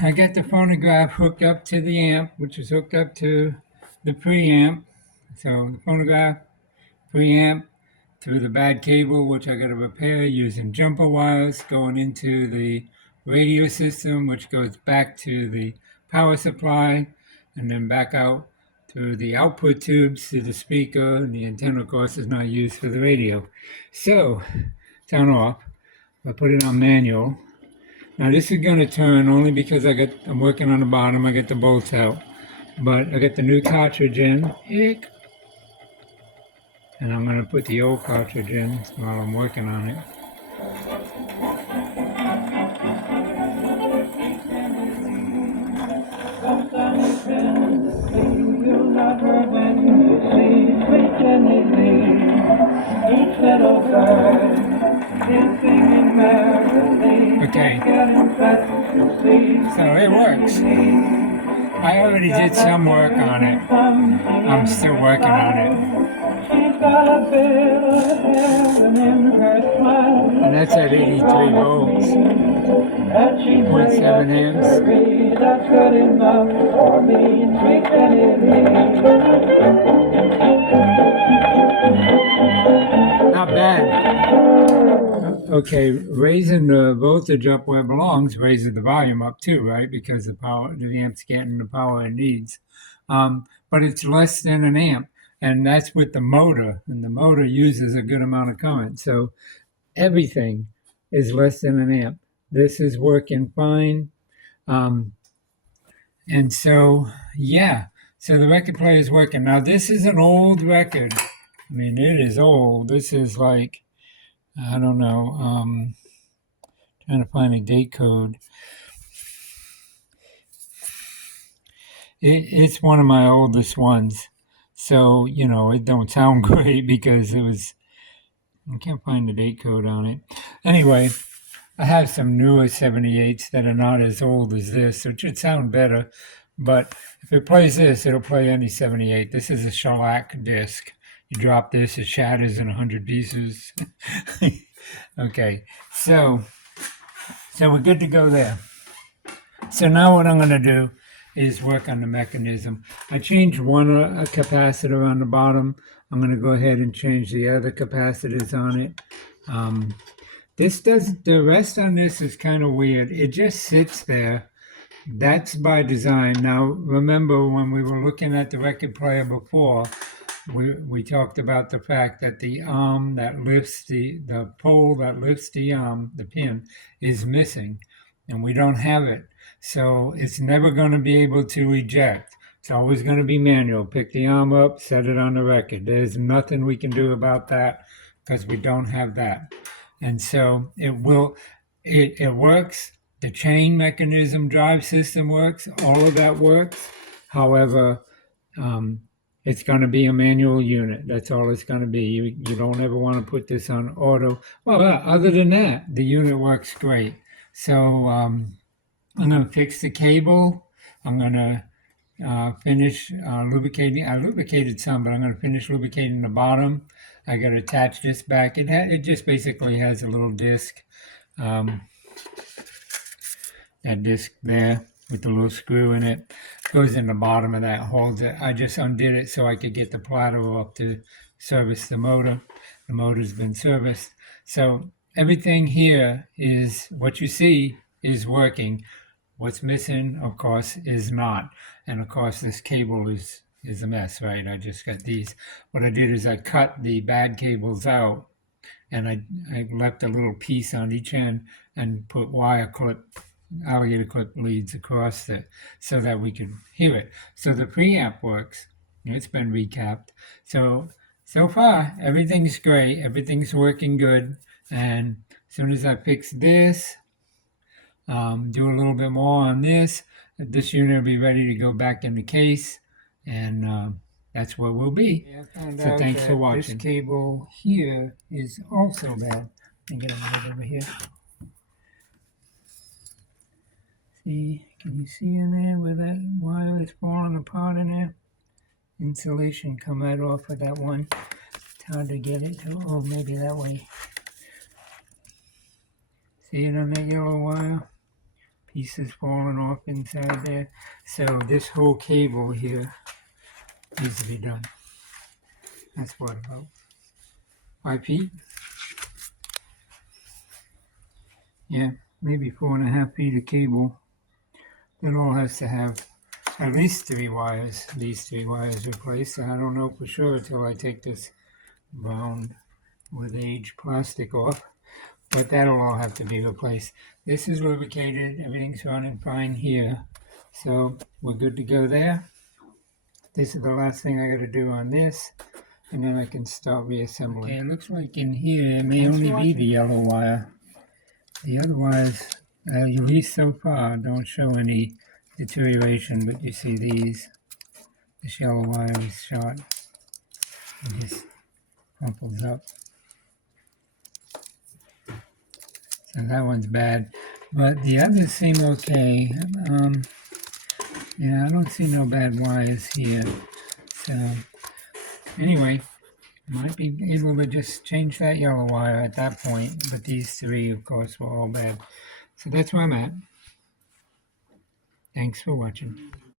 I got the phonograph hooked up to the amp, which is hooked up to the preamp. So the phonograph, preamp, through the bad cable, which I got to repair using jumper wires, going into the radio system, which goes back to the power supply, and then back out through the output tubes to the speaker. And the antenna, of course, is not used for the radio. So, turn off. I put it on manual. Now this is going to turn only because I'm working on the bottom. I get the bolts out, but I got the new cartridge in. And I'm going to put the old cartridge in while I'm working on it. Okay, so it works. I already did some work on it. I'm still working on it. And that's at 83 volts, 0.7 amps. That's good enough for me. Not bad. Okay, raising the voltage up where it belongs raises the volume up too, right? Because the amp's getting the power it needs. But it's less than an amp. And that's with the motor, and the motor uses a good amount of current. So everything is less than an amp. This is working fine. And so, yeah, so the record player is working. Now, this is an old record. I mean, it is old. This is like, I don't know, trying to find a date code. It's one of my oldest ones. So, it don't sound great because I can't find the date code on it. Anyway, I have some newer 78s that are not as old as this, so it should sound better. But if it plays this, it'll play any 78. This is a shellac disc. You drop this, it shatters in 100 pieces. Okay, so we're good to go there. So now what I'm going to do is work on the mechanism. I changed one capacitor on the bottom. I'm going to go ahead and change the other capacitors on it. The rest on this is kind of weird. It just sits there. That's by design. Now, remember when we were looking at the record player before, we talked about the fact that the arm that lifts the pole that lifts the pin is missing, and we don't have it. So it's never going to be able to eject. It's always going to be manual. Pick the arm up, set it on the record. There's nothing we can do about that because we don't have that. And so it works. The chain mechanism drive system works. All of that works. However, it's going to be a manual unit. That's all it's going to be. You don't ever want to put this on auto. Well, other than that, the unit works great. So I'm going to fix the cable. I'm going to finish lubricating. I lubricated some, but I'm going to finish lubricating the bottom. I got to attach this back. It just basically has a little disc. That disc there with the little screw in it goes in the bottom of that, holds it. I just undid it so I could get the platter off to service the motor. The motor's been serviced. So everything here is what you see is working. What's missing, of course, is not. And of course, this cable is a mess, right? I just got these. What I did is I cut the bad cables out, and I left a little piece on each end and put alligator clip leads across it so that we could hear it. So the preamp works. It's been recapped. So far, everything's great. Everything's working good. And as soon as I fix this, do a little bit more on this unit will be ready to go back in the case, and that's where we'll be. So thanks for watching. This cable here is also bad. Let me get it over here. See, can you see in there where that wire is falling apart in there? Insulation come right off of that one. It's hard to get it to, oh, maybe that way. See it on that yellow wire? pieces falling off inside there. So this whole cable here needs to be done. That's what, about 5 feet? Yeah, maybe 4.5 feet of cable. It all has to have at least 3 wires, these 3 wires replaced. And I don't know for sure until I take this bound with age plastic off, but that'll all have to be replaced. This is lubricated, everything's running fine here, so we're good to go there. This is the last thing I got to do on this, and then I can start reassembling. Okay, it looks like in here it may only be the yellow wire. The other wires, at least so far, don't show any deterioration, but you see these, this yellow wire is short. It just crumples up. So that one's bad, but the others seem okay. Yeah, I don't see no bad wires here. So anyway, might be able to just change that yellow wire at that point, but these 3, of course, were all bad. So that's where I'm at. Thanks for watching.